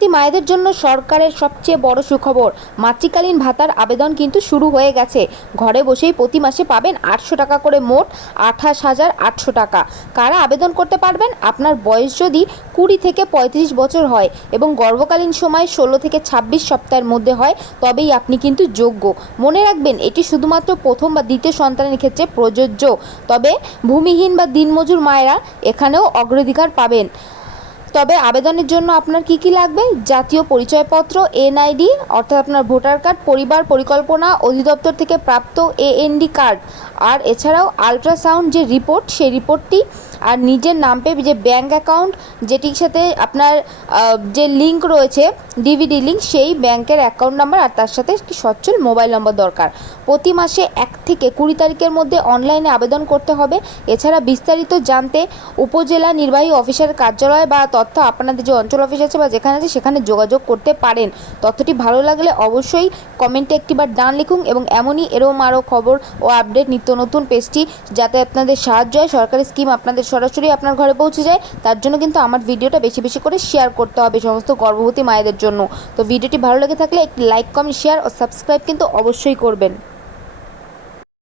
গর্ভবতী মায়েদের জন্য সরকারের সবচেয়ে বড় সুখবর, মাতৃকালীন ভাতার আবেদন কিন্তু শুরু হয়ে গেছে। ঘরে বসেই প্রতি মাসে পাবেন 800 টাকা করে, মোট 28,800 টাকা। কারা আবেদন করতে পারবেন? আপনার বয়স যদি 20 থেকে 35 বছর হয় এবং গর্ভকালীন সময় 16 থেকে 26 সপ্তাহের মধ্যে হয়, তবেই আপনি কিন্তু যোগ্য। মনে রাখবেন, এটি শুধুমাত্র প্রথম বা দ্বিতীয় সন্তানের ক্ষেত্রে প্রযোজ্য। তবে ভূমিহীন বা দিনমজুর মায়েরা এখানেও অগ্রাধিকার পাবেন। তবে আবেদনের জন্য আপনার কি কি লাগবে? জাতীয় পরিচয়পত্র, এনআইডি অর্থাৎ আপনার ভোটার কার্ড, পরিবার পরিকল্পনা অধিদপ্তর থেকে প্রাপ্ত এএনডি কার্ড, আর এছাড়াও আলট্রাসাউন্ড যে রিপোর্ট, সেই রিপোর্টটি, আর নিজের নামে যে ব্যাঙ্ক অ্যাকাউন্ট যেটির সাথে আপনার যে লিঙ্ক রয়েছে, ডিভিডি লিঙ্ক, সেই ব্যাংকের অ্যাকাউন্ট নাম্বার, আর তার সাথে একটি সচ্ছল মোবাইল নম্বর দরকার। প্রতি মাসে 1 থেকে 20 তারিখের মধ্যে অনলাইনে আবেদন করতে হবে। এছাড়া বিস্তারিত জানতে উপজেলা নির্বাহী অফিসারের কার্যালয় বা তথ্য আপনাদের যে অঞ্চল অফিস আছে বা যেখানে আছে সেখানে যোগাযোগ করতে পারেন। তথ্যটি ভালো লাগলে অবশ্যই কমেন্টে একটিবার ডান লিখুন এবং এমনই এরকম আরও খবর ও আপডেট নিত্য নতুন পেজটি যাতে আপনাদের সাহায্য হয়, সরকারি স্কিম আপনাদের সরাসরি আপনার ঘরে পৌঁছে যায়, তার জন্য কিন্তু আমার ভিডিওটা বেশি বেশি করে শেয়ার করতে হবে সমস্ত গর্ভবতী মায়েদের জন্য। তো ভিডিওটি ভালো লেগে থাকলে একটি লাইক, কমেন্ট, শেয়ার ও সাবস্ক্রাইব কিন্তু অবশ্যই করবেন।